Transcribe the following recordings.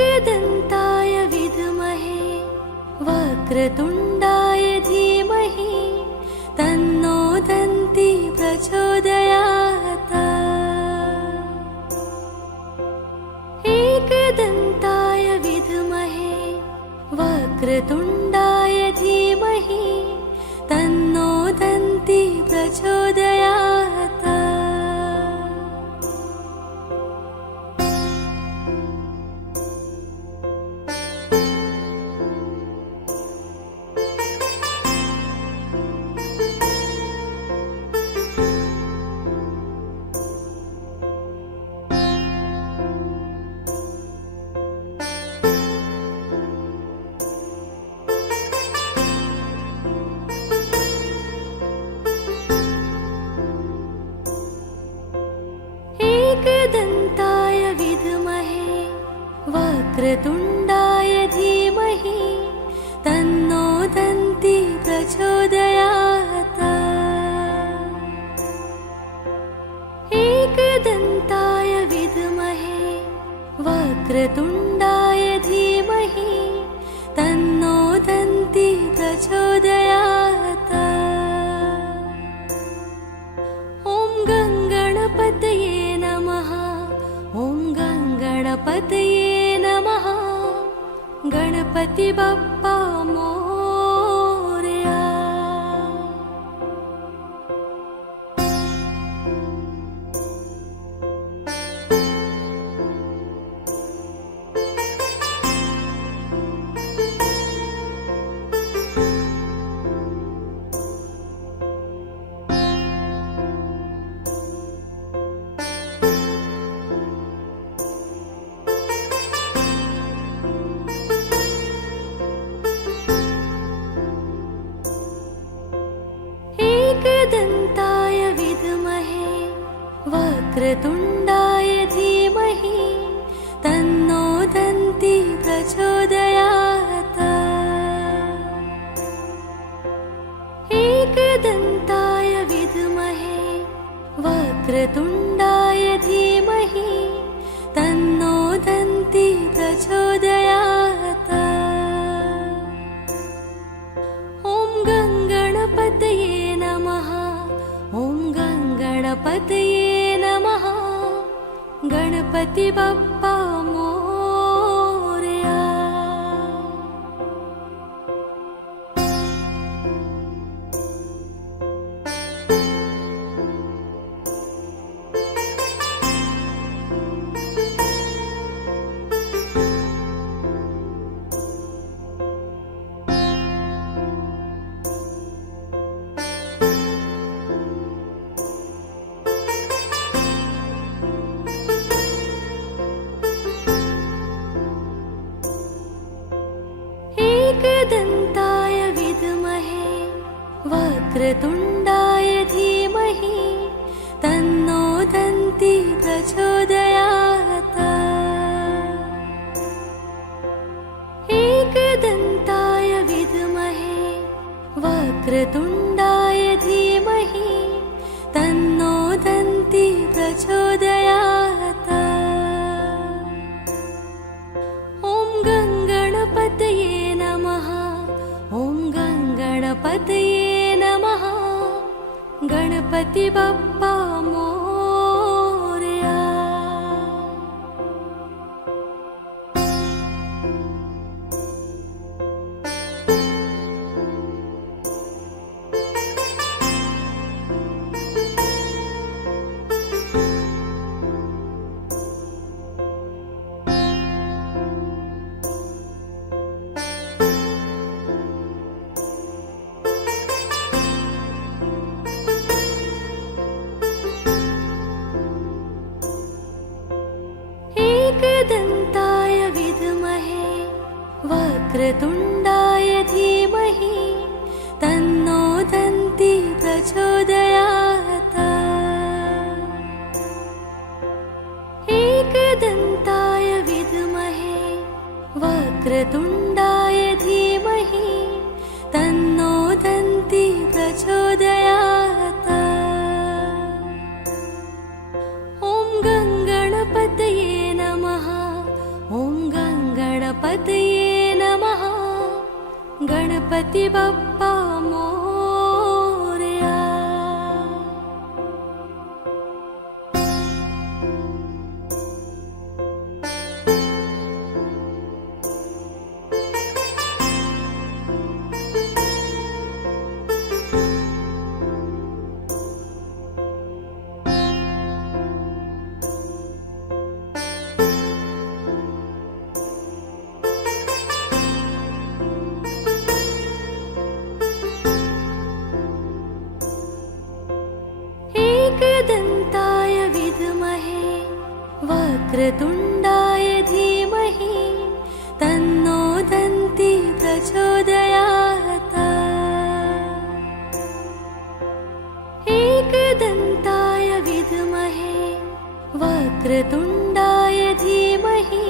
एकदन्ताय विद्महे वक्रतुण्डाय धीमहि तन्नो दन्ती प्रचोदयात्। एकदन्ताय विद्महे वक्रतुण्डाय धीमहि तन्नो दन्ती प्रचोदयात्। एकदन्ताय विद्महे वक्रतुण्डाय धीमहि तन्नो दन्ती प्रचोदयात्। एकदन्ताय विद्महे वक्रतुण्डाय धीमहि तन्नो दन्ती प्रचोदयात्। ॐ गणपतये नमः। ॐ गणपतये नमः। गणपति बप्पा मोरया। एकदन्ताय विद्महे वक्रतुण्डाय धीमहि तन्नो दन्ती प्रचोदयात्। एकदन्ताय विद्महे वक्रतुण्डाय धीमहि तन्नो दन्ती प्रचोदयात्। ॐ गणपतये नमः। ॐ गणपतये नमः। गणपति बप्पा मोरया। एकदन्ताय विद्महे वक्रतुण्डाय धीमहि तन्नो दन्ती प्रचोदयात्। एकदन्ताय विद्महे वक्रतुण्डाय धीमहि तन्नो दन्ती प्रचोदयात्। ॐ गणपतये नमः। ॐ गणपतये नमः। गणपति बप्पा मोरया। एकदन्ताय विद्महे वक्रतुण्डाय धीमहि तन्नो दन्ती प्रचोदयात्। एकदन्ताय विद्महे वक्रतुण्डाय धीमहि तन्नो दन्ती प्रचोदयात्। ॐ गणपतये नमः। ॐ एकदन्ताय विद्महे वक्रतुण्डाय धीमहि तन्नो दन्ती प्रचोदयात्। एकदन्ताय विद्महे वक्रतुण्डाय धीमहि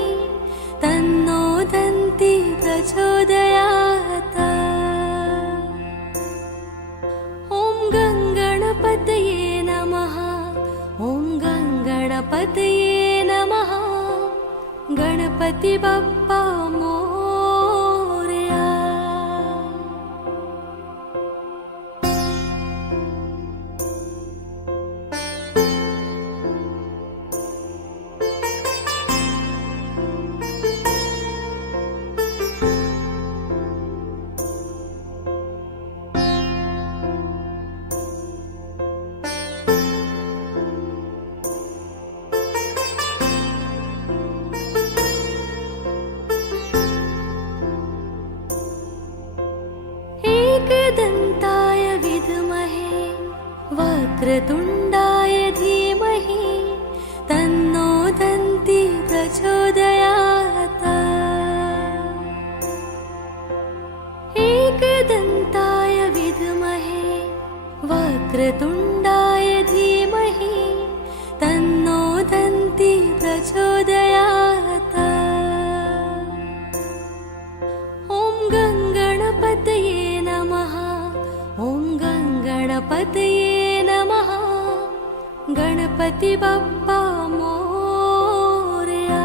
तन्नो दन्ती प्रचोदयात्। ॐ गङ्गणपतये नमः। ॐ गङ्गणपतये नमः। गणपति बप्पा मोरया। एकदन्ताय विद्महे वक्रतुण्डाय धीमहि तन्नो दन्ती प्रचोदयात्। एकदन्ताय विद्महे वक्रतुण्डाय धीमहि तन्नो दन्ती प्रचोदयात्। ॐ गङ्गणपतये नमः। ॐ गङ्गणपतये नमः। गणपति बप्पा मोरया।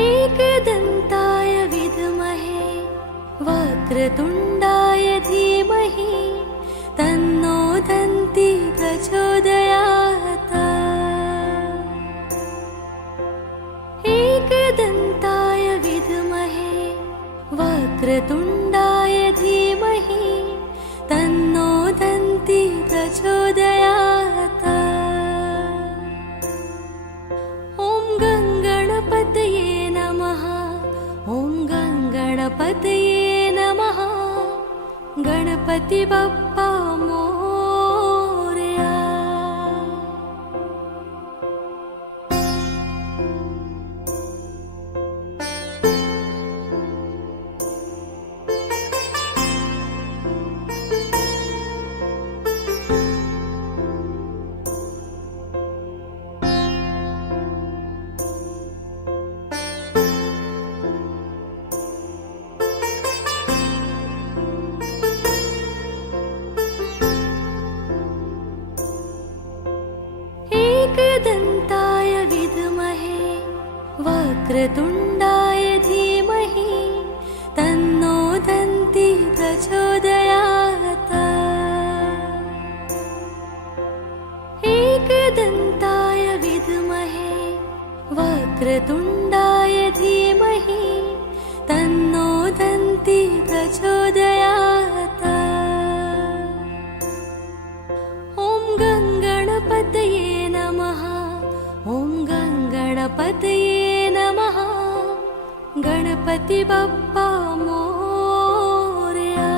एकदन्ताय विद्महे वक्रतुण्डाय धीमहि तन्नो दन्ती प्रचोदयात्। एकदन्ताय विद्महे वक्रतुण्डाय धीमहि तन्नो दन्ती प्रचोदयात्। ॐ गङ्गणपतये नमः। ॐ गङ्गणपतये नमः। गणपति बप्पा मोरया। एकदन्ताय विद्महे वक्रतुण्डाय धीमहि तन्नो दन्ती प्रचोदयात्। एकदन्ताय विद्महे वक्रतुण्डाय धीमहि तन्नो दन्ती प्रचोदयात्। ॐ गङ्गणपतये नमः। ॐ गङ्गणपतये नमः। गणपति बप्पा मोरया।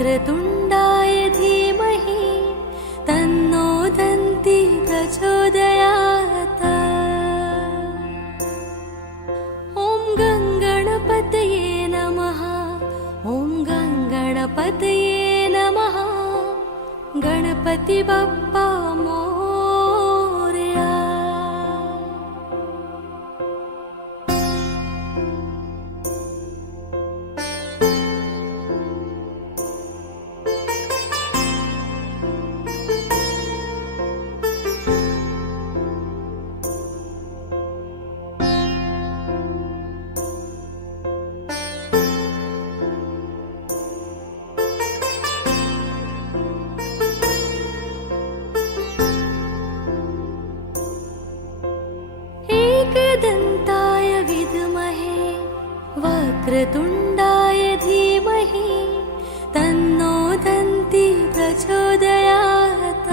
वक्रतुण्डाय धीमहि तन्नो दन्ती प्रचोदयात्। ॐ गङ्गणपतये नमः। ॐ गङ्गणपतये नमः। गणपति बप्पा मोरया। एकदन्ताय विद्महे वक्रतुण्डाय धीमहि तन्नो दन्ती प्रचोदयात्।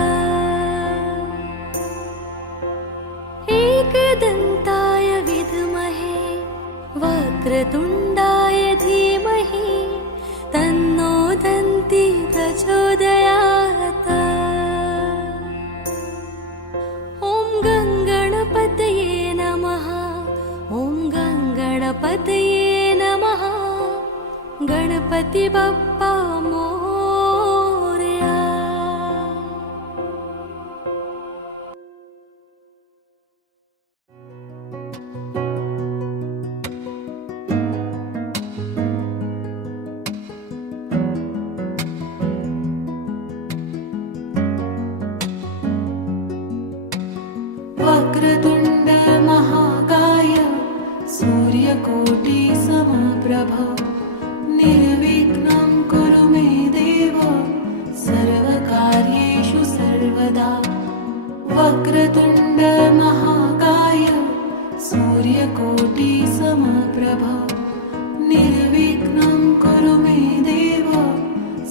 एकदन्ताय विद्महे वक्रतुण्डाय धीमहि तन्नो दन्ती प्रचोदयात्। ॐ गङ्गणपतये नमः। ॐ गङ्गणपतये नमः। गणपति बप्पा मोरया। वक्रतुण्ड महाकाय सूर्यकोटि समप्रभ निर्विघ्नं कुरु मे देव सर्वकार्येषु सर्वदा। वक्रतुण्ड महाकाय सूर्यकोटि समप्रभ निर्विघ्नं कुरु मे देव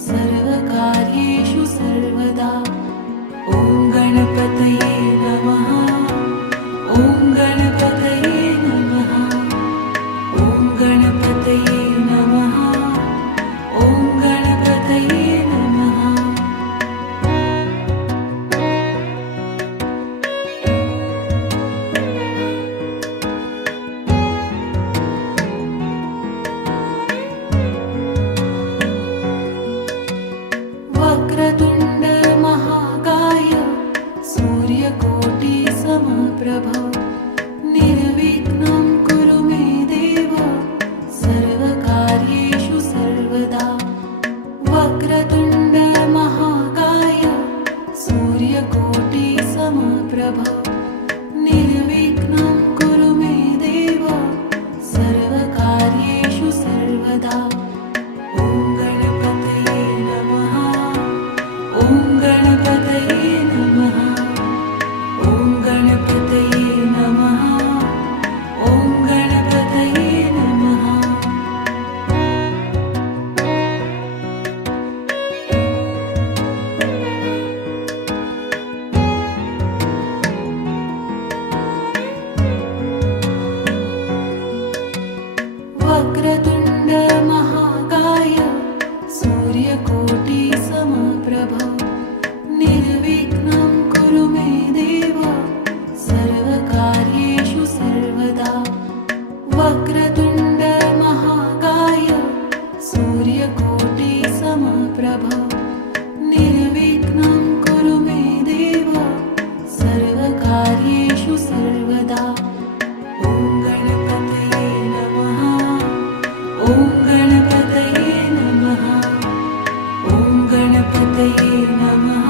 सर्वकार्येषु सर्वदा। ॐ गणपतये नमः। ॐ गणपतये नमः। ॐ गणपतये नमः। ॐ गणपतये नमः। वक्रतुण्ड महाकाय सूर्यकोटि समप्रभ निर्विघ्नं कुरु मे देव सर्वकार्येषु सर्वदा। वक्रतुण्ड महाकाय सूर्यकोटि समप्रभ निर्विघ्नं कुरु मे देव सर्वकार्येषु सर्वदा। ॐ गणपतये नमः। ॐ गणपतये नमः। ॐ गणपतये नमः। ॐ गणपतये नमः। वक्रतुण्ड महाकाय सूर्यकोटि समप्रभ निर्विघ्नं कुरु मे देव सर्वकार्येषु सर्वदा। वक्रतुण्ड महाकाय सूर्यकोटि समप्रभ निर्विघ्नं कुरु मे देव सर्वकार्येषु सर्वदा। ॐ गणपतये नमः। ॐ गणपतये नमः। ॐ गणपतये नमः।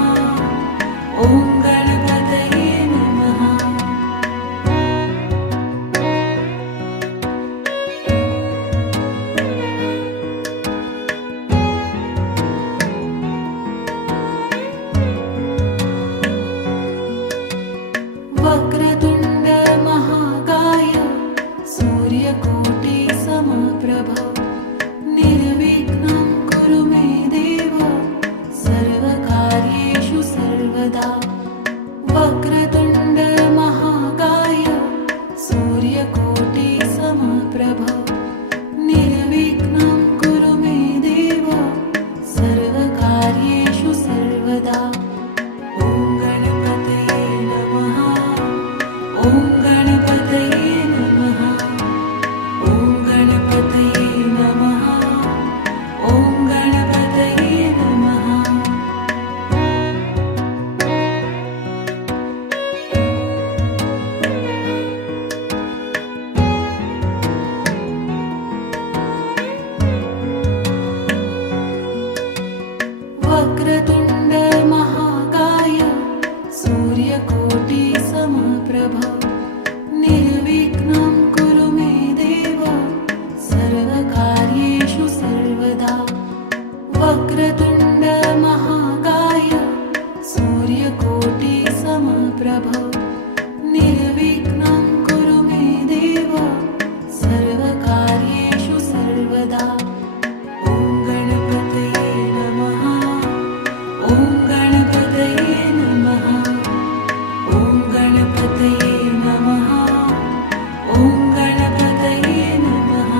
ॐ गणपतये नमः। वक्रतुण्ड महाकाय सूर्यकोटि समप्रभ निर्विघ्नं कुरु मे देव सर्वकार्येषु सर्वदा। ॐ गणपतये नमः। ॐ गणपतये नमः। ॐ गणपतये नमः। ॐ गणपतये नमः।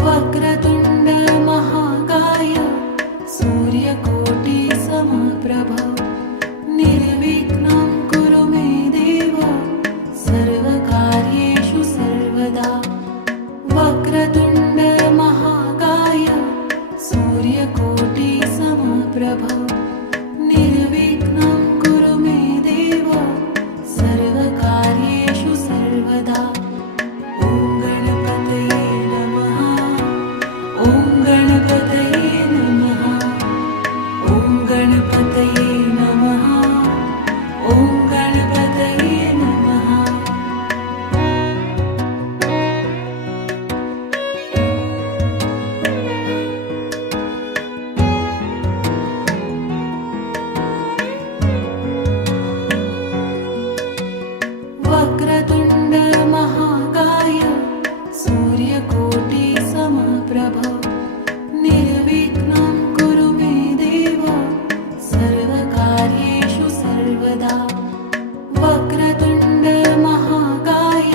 वक्रतुण्ड महाकाय सूर्यकोटि समप्रभ निर्विघ्नं कुरु मे देव सर्वकार्येषु सर्वदा। वक्रतुण्ड महाकाय सूर्यकोटि समप्रभ निर्विघ्नं कुरु मे देव सर्वकार्येषु सर्वदा। ॐ गणपतये नमः। ॐ गणपतये नमः। ॐ गणपतये नमः। ॐ गणपतये नमः। वक्रतुण्ड महाकाय सूर्यकोटि समप्रभ निर्विघ्नं कुरु मे देव सर्वकार्येषु सर्वदा। वक्रतुण्ड महाकाय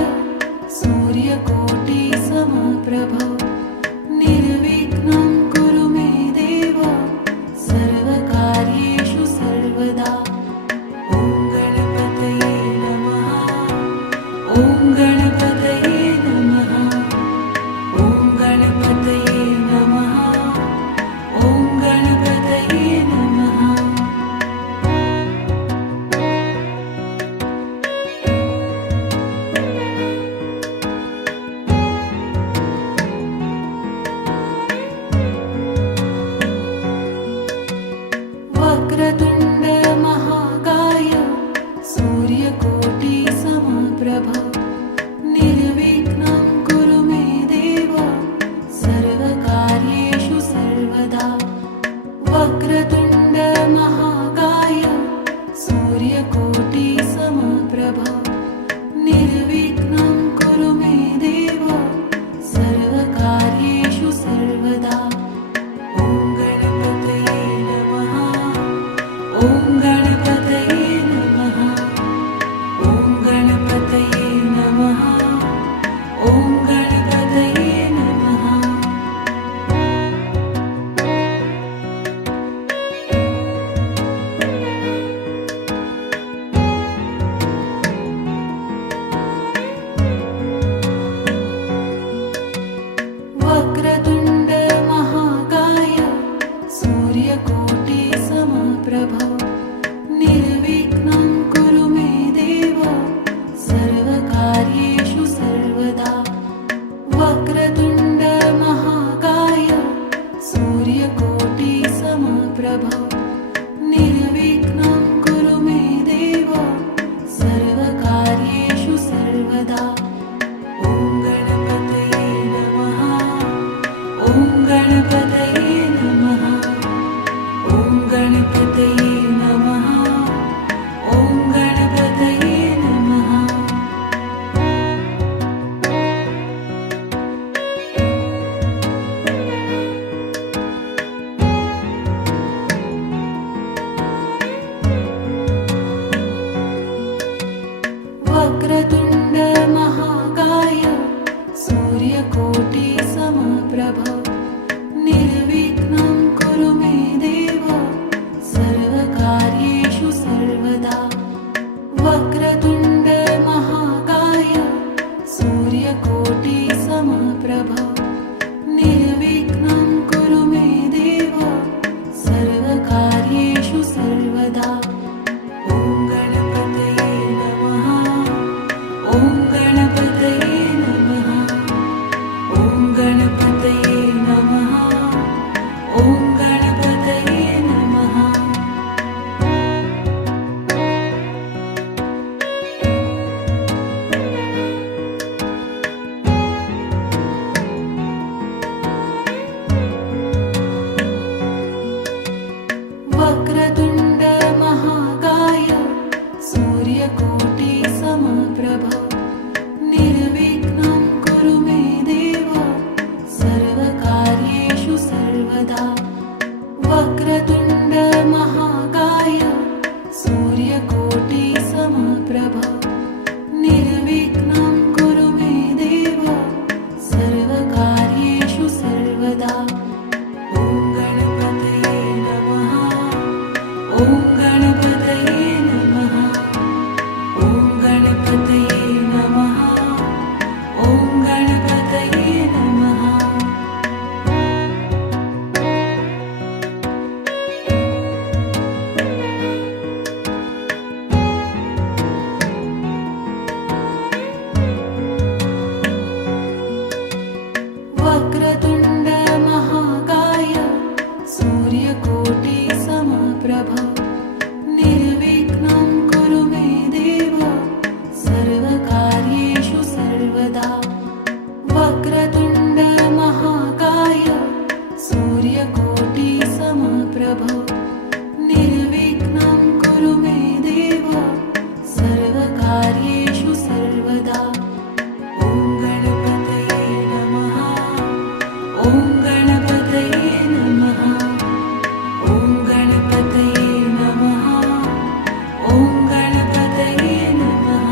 सूर्यकोटि समप्रभ निर्विघ्नं कुरु मे देव सर्वकार्येषु सर्वदा। ॐ गणपतये नमः। ॐ गणपतये नमः। ॐ गणपतये नमः। ॐ गणपतये नमः। वक्रतुण्ड महाकाय सूर्यकोटि समप्रभ निर्विघ्नं कुरु मे देव सर्वकार्येषु सर्वदा। वक्रतुण्ड महाकाय सूर्यकोटि समप्रभ निर्विघ्नं कुरु मे देव सर्वकार्येषु सर्वदा। ॐ गणपतये नमः। ॐ गणपतये नमः। ॐ गणपतये नमः। ॐ गणपतये नमः। वक्रतुण्ड महाकाय सूर्यकोटि समप्रभ निर्विघ्नं कुरु मे देव सर्वकार्येषु सर्वदा। वक्रतुण्ड महाकाय सूर्यकोटि समप्रभ निर्विघ्नं कुरु मे देव सर्वकार्येषु सर्वदा। ॐ गणपतये नमः। ॐ गणपतये नमः। ॐ गणपतये नमः। ॐ गणपतये नमः। सूर्यकोटि समप्रभ निर्विघ्नं कुरु मे देव सर्वकार्येषु सर्वदा वक्रतुण्ड महाकाय सूर्यकोटि समप्रभ निर्विघ्नं कुरु मे देव सर्वकार्येषु सर्वदा ॐ गणपतये नमः ॐ गणपतये नमः ॐ गणपतये नमः ॐ गणपतये नमः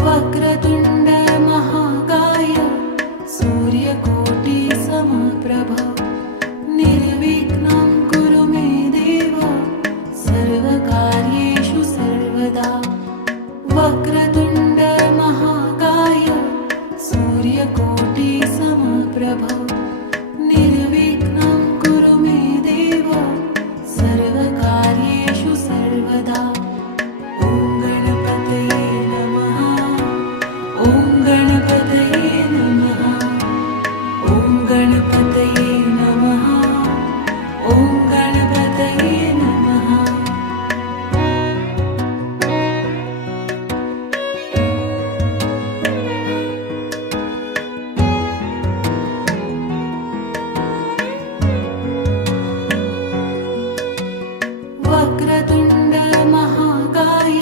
वक्रतुण्ड महाकाय सूर्यकोटि समप्रभ निर्विघ्नं कुरु मे देव सर्वकार्येषु सर्वदा वक्रतुण्ड महाकाय सूर्यकोटि समप्रभ निर्विघ्नं कुरु मे देव सर्वकार्येषु सर्वदा ॐ गणपतये नमः ॐ गणपतये नमः ॐ गणपतये नमः ॐ गणपतये नमः वक्रतुण्ड महाकाय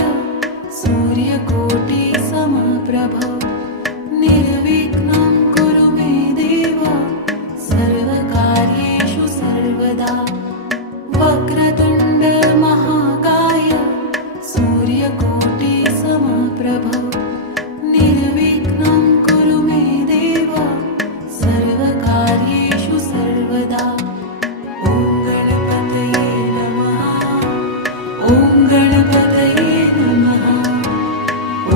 सूर्यकोटि समप्रभ निर्विघ्नं कुरु मे देव सर्वकार्येषु सर्वदा वक्रतुण्ड महाकाय सूर्यकोटि समप्रभ निर्विघ्नं कुरु मे देव सर्वकार्येषु सर्वदा ॐ गणपतये नमः ॐ गणपतये नमः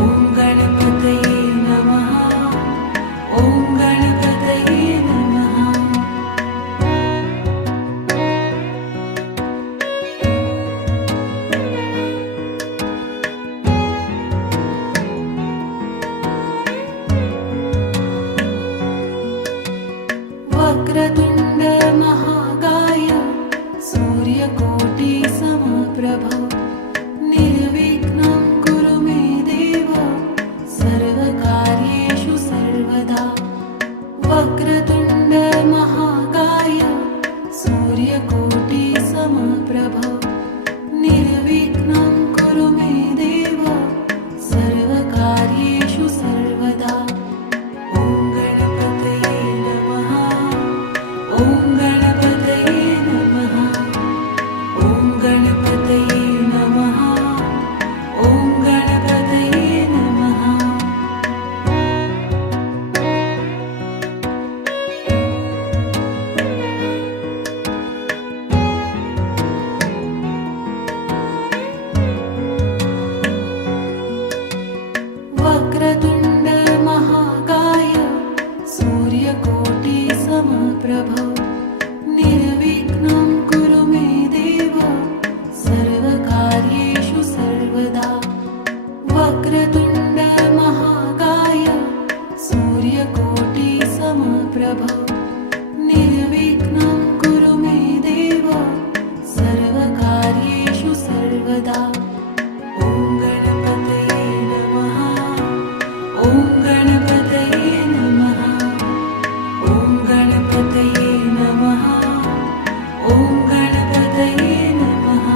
ॐ गणपतये नमः ॐ गणपतये नमः वक्रतुण्ड महाकाय सूर्यकोटि समप्रभ निर्विघ्नं कुरु मे देव सर्वकार्येषु सर्वदा वक्रतुण्ड महाकाय सूर्यकोटि समप्रभ निर्विघ्नं कुरु मे देव सर्वकार्येषु सर्वदा ॐ गणपतये नमः ॐ गणपतये नमः ॐ गणपतये नमः ॐ गणपतये नमः वक्रतुण्ड महाकाय सूर्यकोटि समप्रभ निर्विघ्नं कुरु मे देव सर्वकार्येषु सर्वदा वक्रतुण्ड महाकाय सूर्यकोटि समप्रभ निर्विघ्नं कुरु मे देव सर्वकार्येषु सर्वदा ॐ गणपतये नमः ॐ गणपतये नमः ॐ गणपतये नमः ॐ गणपतये नमः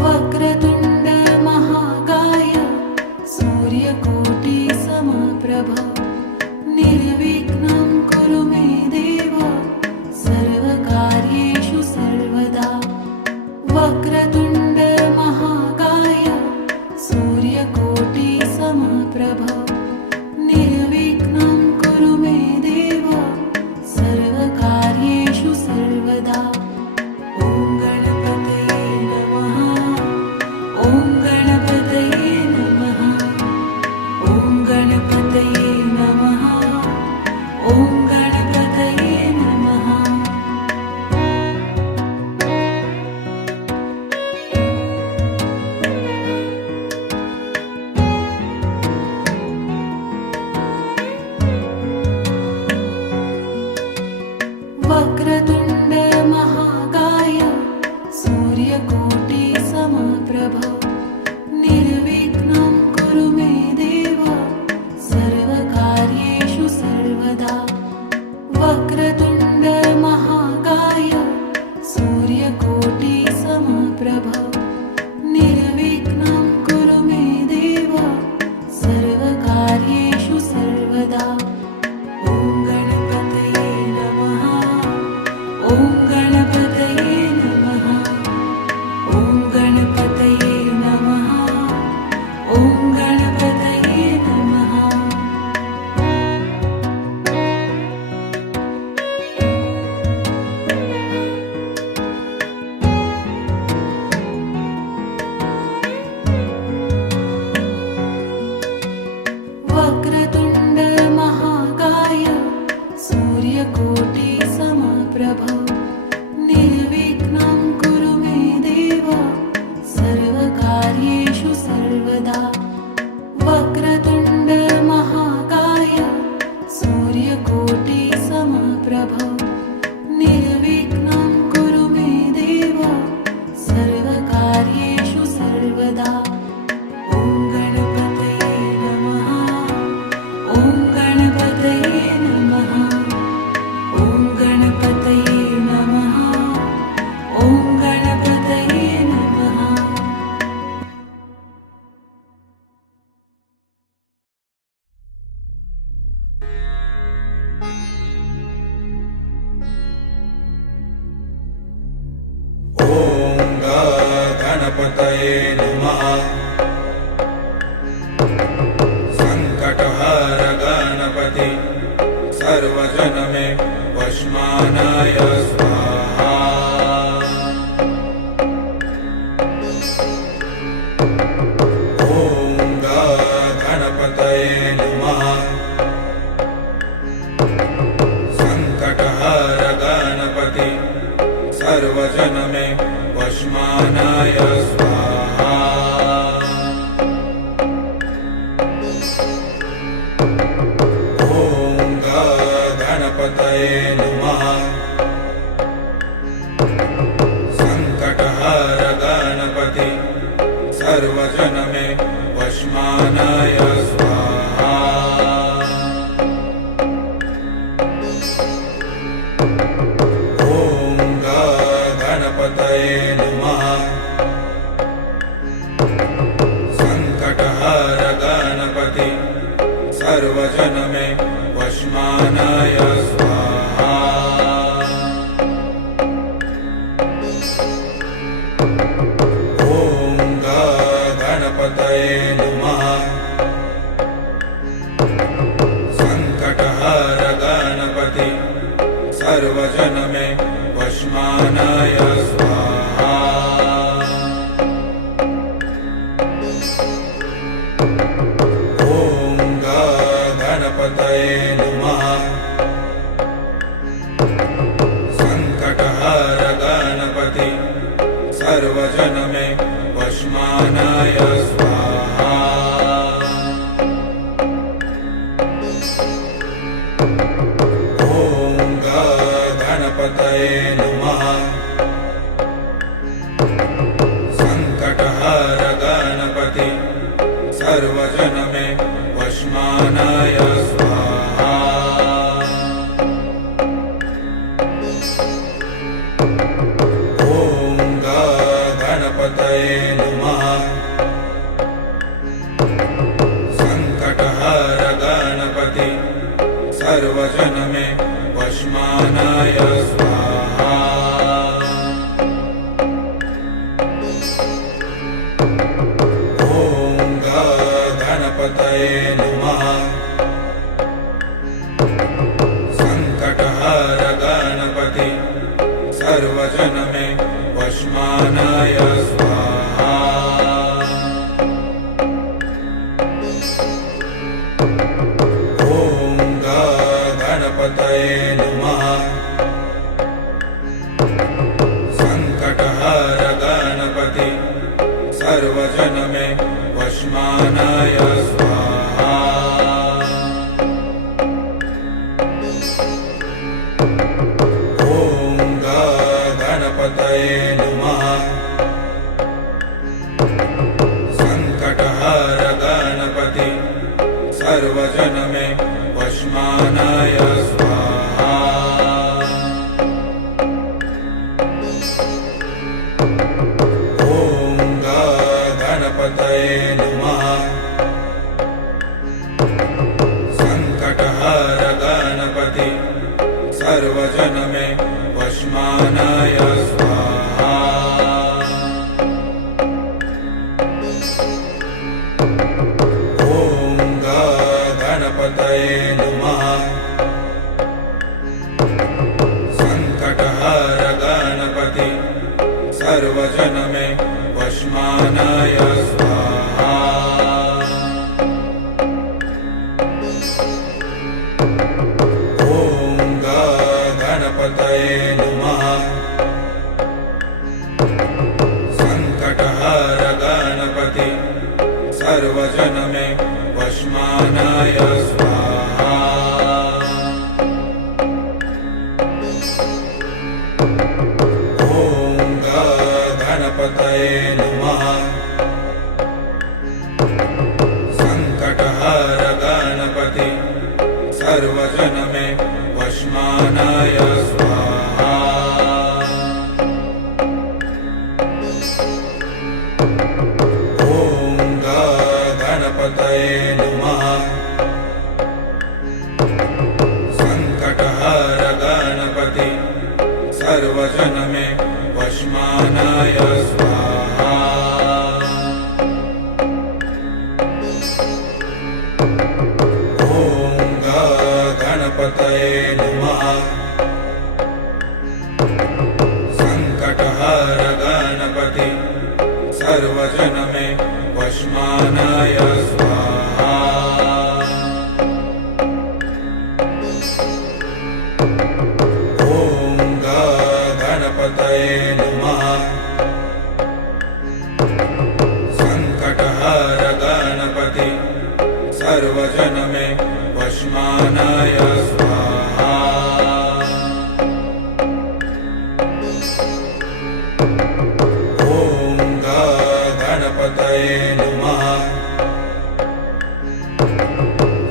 वक्रतुण्ड महाकाय गणपतये नमः। संकटहर गणपति सर्वजन मे वशमानाय स्वाहा। ॐ गणपतये नमः। संकटहर गणपति सर्वजन मे वशमानाय स्वाहा। ॐ गणपतये नमः। संकटहर गणपति सर्वजन मे वशमानाय स्वाहा। ॐ गणपतये नमः। संकटहर गणपति सर्वजन मे वशमानाय स्वाहा। ॐ गणपतये नमः। संकटहर गणपति सर्वजन मे वशमानाय स्वाहा। ॐ गणपतये नमः। संकटहर गणपति सर्वजन मे वशमानाय स्वाहा। ॐ गणपतये नमः। संकटहर गणपति सर्वजन मे वशमानाय स्वाहा। ॐ गणपतये नमः। संकटहर गणपति सर्वजन मे वशमानाय स्वाहा। ॐ गणपतये नमः। संकटहर गणपति सर्वजन मे वशमानाय स्वाहा। ॐ गणपतये नमः। संकटहर गणपति सर्वजन मे वशमानाय स्वाहा। ॐ गणपतये नमः। संकटहर गणपति सर्वजन मे वशमानाय स्वाहा। ॐ गणपतये नमः। संकटहर गणपति सर्वजन मे वशमानाय स्वाहा। ॐ गणपतये नमः। संकटहर गणपति सर्वजन मे वशमानाय स्वाहा। ॐ गणपतये नमः। संकटहर गणपति सर्वजन मे वशमानाय स्वाहा। ॐ गणपतये नमः। संकटहर गणपति सर्वजन मे वशमानाय स्वाहा। ॐ गणपतये नमः। संकटहर गणपति सर्वजन मे वशमानाय स्वाहा। सर्वजन मे वशमानाय स्वाहा। ॐ गणपतये नमः। संकटहर गणपति सर्वजन मे वशमानाय स्वाहा। ॐ गणपतये नमः।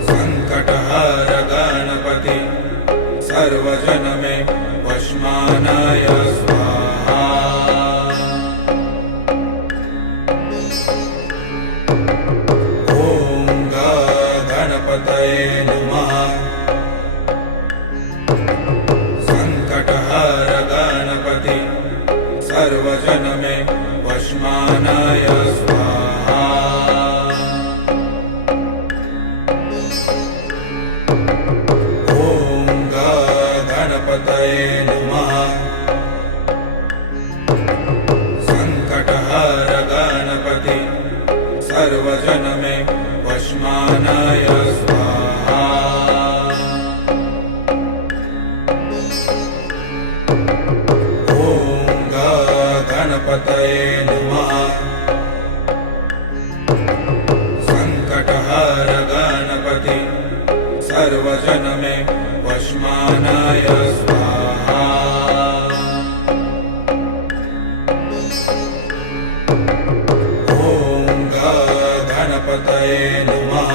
संकटहर गणपति सर्वजन मे वशमानाय स्वाहा। ॐ गणपतये नमः। संकटहर गणपति सर्वजन मे वशमानाय स्वाहा। ॐ गणपतये नमः। संकटहर गणपति सर्वजन मे वशमानाय स्वाहा। ॐ गणपतये नमः। संकटहर गणपति सर्वजन मे वशमानाय स्वाहा। ॐ गणपतये नमः।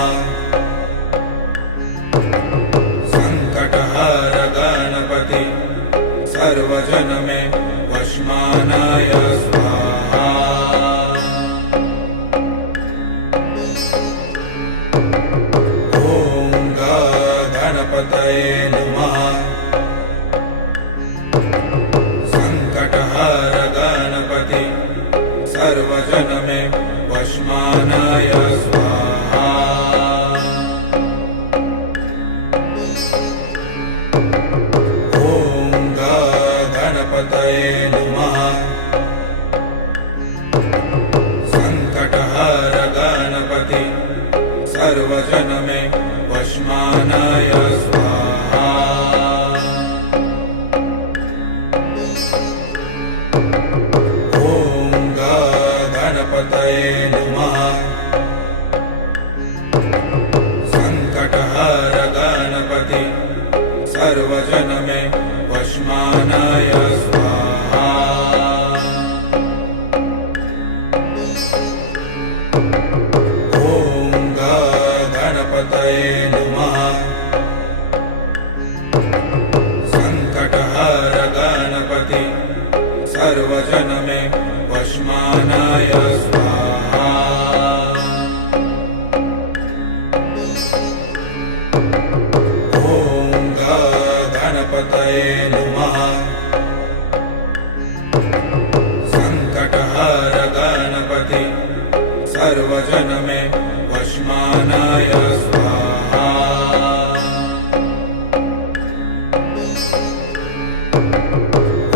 संकटहर गणपति सर्वजन मे वशमानाय स्वाहा। ॐ गणपतये नमः। संकटहर गणपति सर्वजन मे वशमानाय स्वाहा। ॐ गणपतये नमः। संकटहर गणपति सर्वजन मे वशमानाय स्वाहा। ॐ गणपतये नमः। संकटहर गणपति सर्वजन मे वशमानाय स्वाहा। ॐ गणपतये नमः। संकटहर गणपति सर्वजन मे वशमानाय स्वाहा। ॐ गणपतये नमः। संकटहर गणपति सर्वजन मे वशमानाय स्वाहा।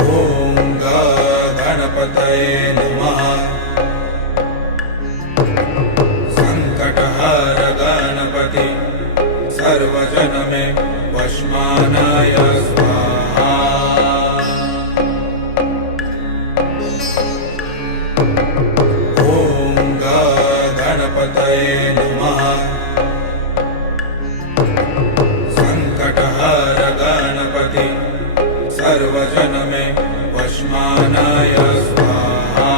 ॐ गणपतये नमः। संकटहर गणपति सर्वजन मे वशमानाय स्वाहा। ॐ गणपतये नमः। संकटहर गणपति सर्वजन मे वशमानाय स्वाहा।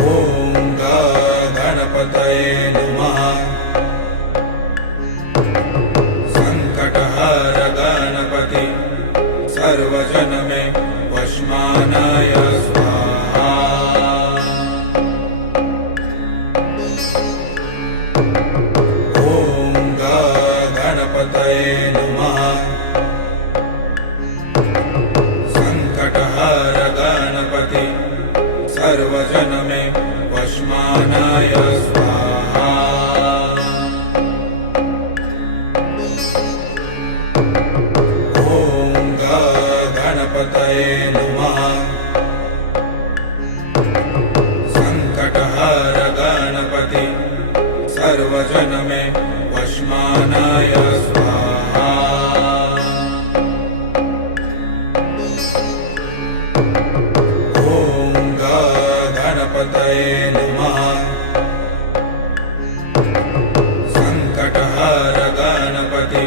ॐ गणपतये नमः। संकटहर गणपति सर्वजन मे वशमानाय स्वाहा। ॐ गणपतये नमः। संकटहर गणपति सर्वजन मे वशमानाय स्वाहा। ॐ गणपतये गणपतये नमः संकटहर गणपति सर्वजन में वशमानाय स्वाहा ॐ गणपतये नमः संकटहर गणपति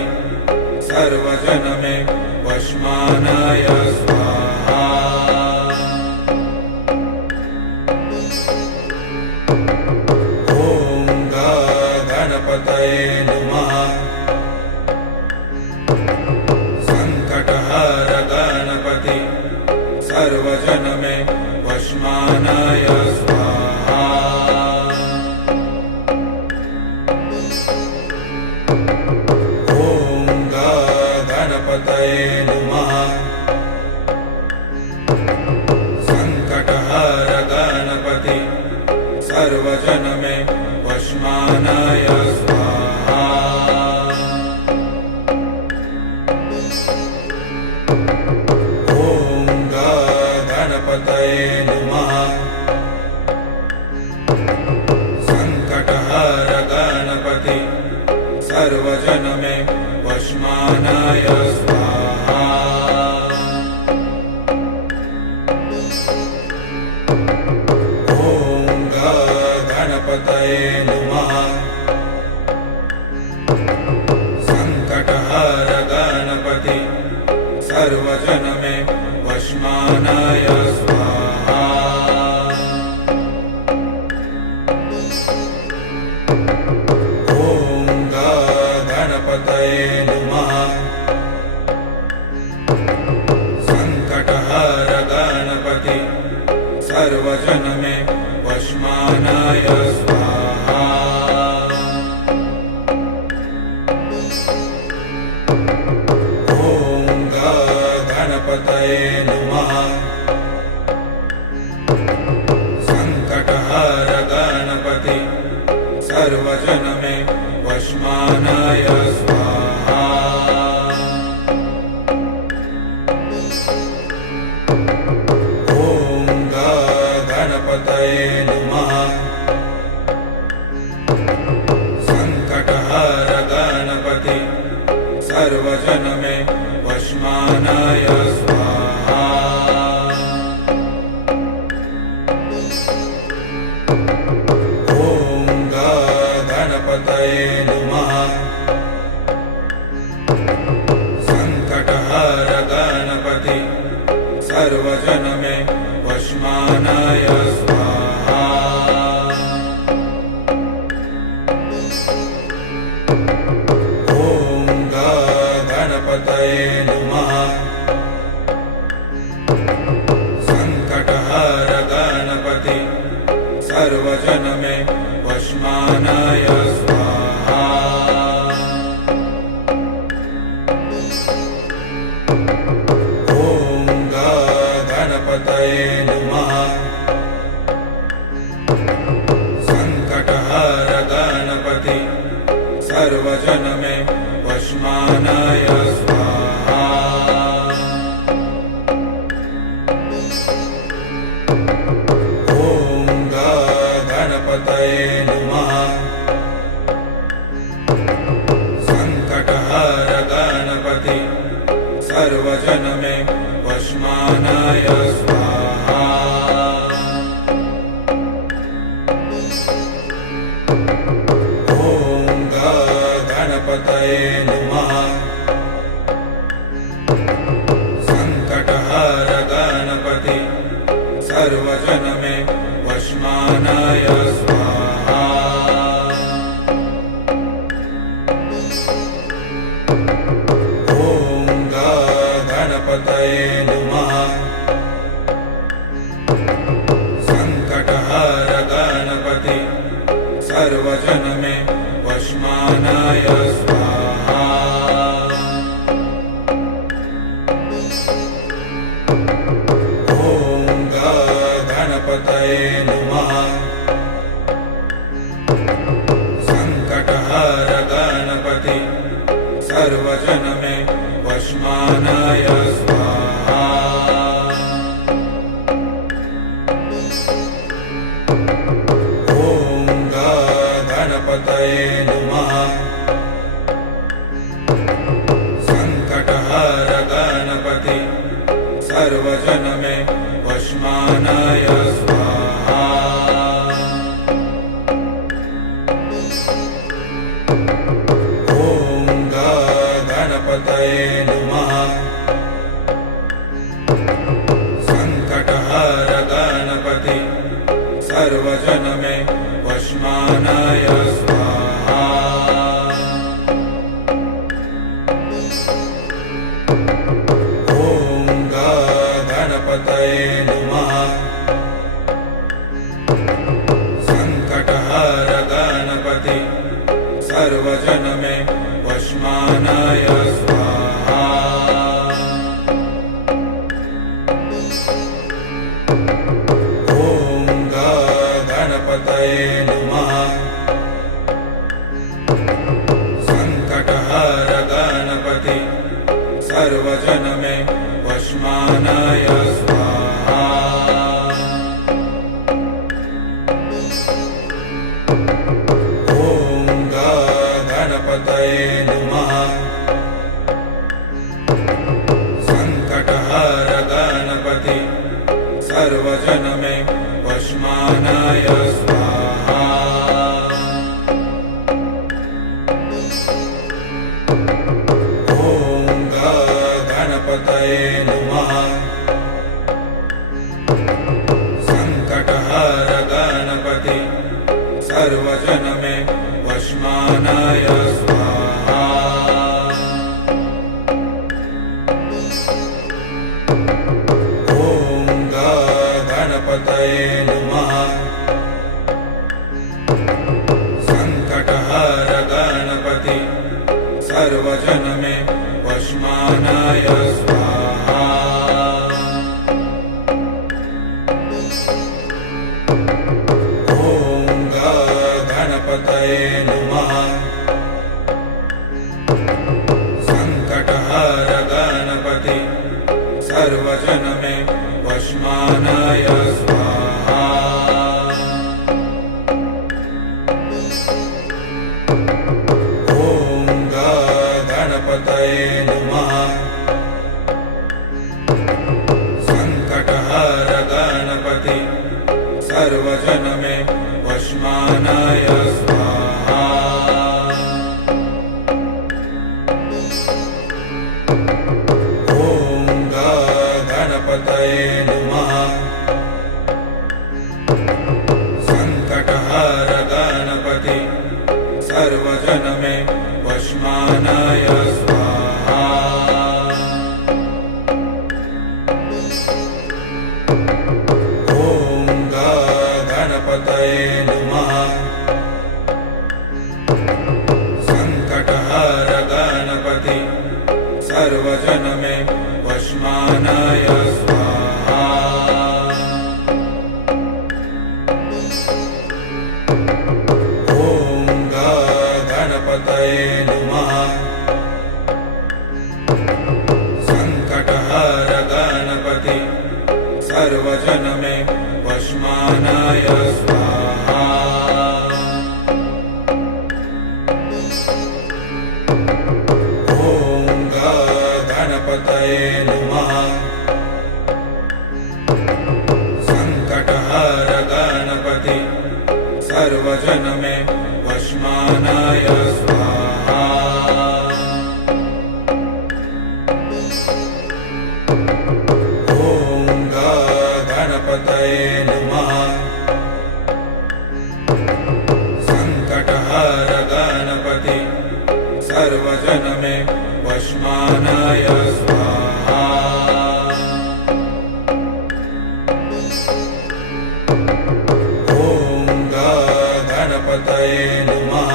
सर्वजन में वशमानाय स्वाहा ॐ गणपतये नमः संकटहर गणपति सर्वजन में वशमानाय स्वाहा ॐ गणपतये नमः संकटहर गणपति सर्वजन में वशमानाय स्वाहा ॐ गणपतये नमः संकटहर गणपति सर्वजन में वशमानाय स्वाहा ॐ गणपतये नमः संकटहर गणपति सर्वजन में वशमानाय स्वाहा ॐ गणपतये नमः संकटहर गणपति सर्वजन में वशमानाय स्वाहा ॐ गणपतये नमः संकटहर गणपति सर्वजन में वशमानाय स्वाहा ॐ गणपतये नमः संकटहर गणपति सर्वजन में वशमानाय स्वाहा ॐ गणपतये नमः संकटहर गणपति सर्वजन में वशमानाय स्वाहा ॐ गणपतये नमः संकटहर गणपति सर्वजन में वशमानाय स्वाहा ॐ गणपतये नमः संकटहर गणपति सर्वजन में वशमानाय स्वाहा ॐ गणपतये नमः संकटहर गणपति सर्वजन में वशमानाय स्वाहा ॐ गणपतये नमः संकटहर गणपति सर्वजन में वशमानाय स्वाहा ॐ गणपतये नमः संकटहर गणपति सर्वजन में वशमानाय स्वाहा ॐ गणपतये नमः संकटहर गणपति सर्वजन में वशमानाय स्वाहा सर्वजन मे वशमानाय स्वाहा। ॐ गणपतये नमः। संकटहर गणपति सर्वजन मे वशमानाय स्वाहा। ॐ गणपतये नमः। संकटहर गणपति सर्वजन मे वशमानाय स्वाहा। ॐ गणपतये नमः। संकटहर गणपति सर्वजन मे वशमानाय स्वाहा। ॐ गणपतये नमः। संकटहर गणपति सर्वजन मे वशमानाय स्वाहा। ॐ गणपतये नमः। संकटहर गणपति सर्वजन मे वशमानाय स्वाहा। ॐ गणपतये नमः। संकटहर गणपति सर्वजन मे वशमानाय स्वाहा। ॐ गणपतये नमः। संकटहर गणपति सर्वजन मे वशमानाय स्वाहा। ॐ गणपतये नमः। संकटहर गणपति सर्वजन मे वशमानाय स्वाहा। ॐ गणपतये नमः। संकटहर गणपति सर्वजन मे वशमानाय स्वाहा। ॐ गणपतये नमः। संकटहर गणपति सर्वजन मे वशमानाय स्वाहा। ॐ गणपतये नमः। संकटहर गणपति सर्वजन मे वशमानाय स्वाहा। ॐ गणपतये नमः। संकटहर गणपति सर्वजन मे वशमानाय स्वाहा। ॐ गणपतये नमः। संकटहर गणपति सर्वजन मे वशमानाय स्वाहा। ॐ गणपतये नमः।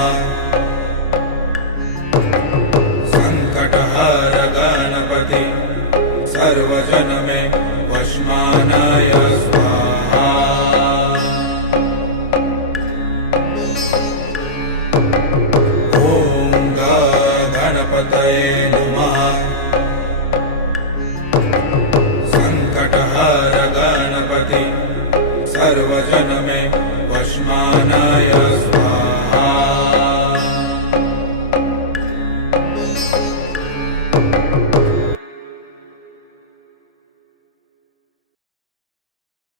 संकटहर गणपति सर्वजन मे वशमानाय स्वाहा। ॐ गणपतये नमः। संकटहर गणपति सर्वजन मे वशमानाय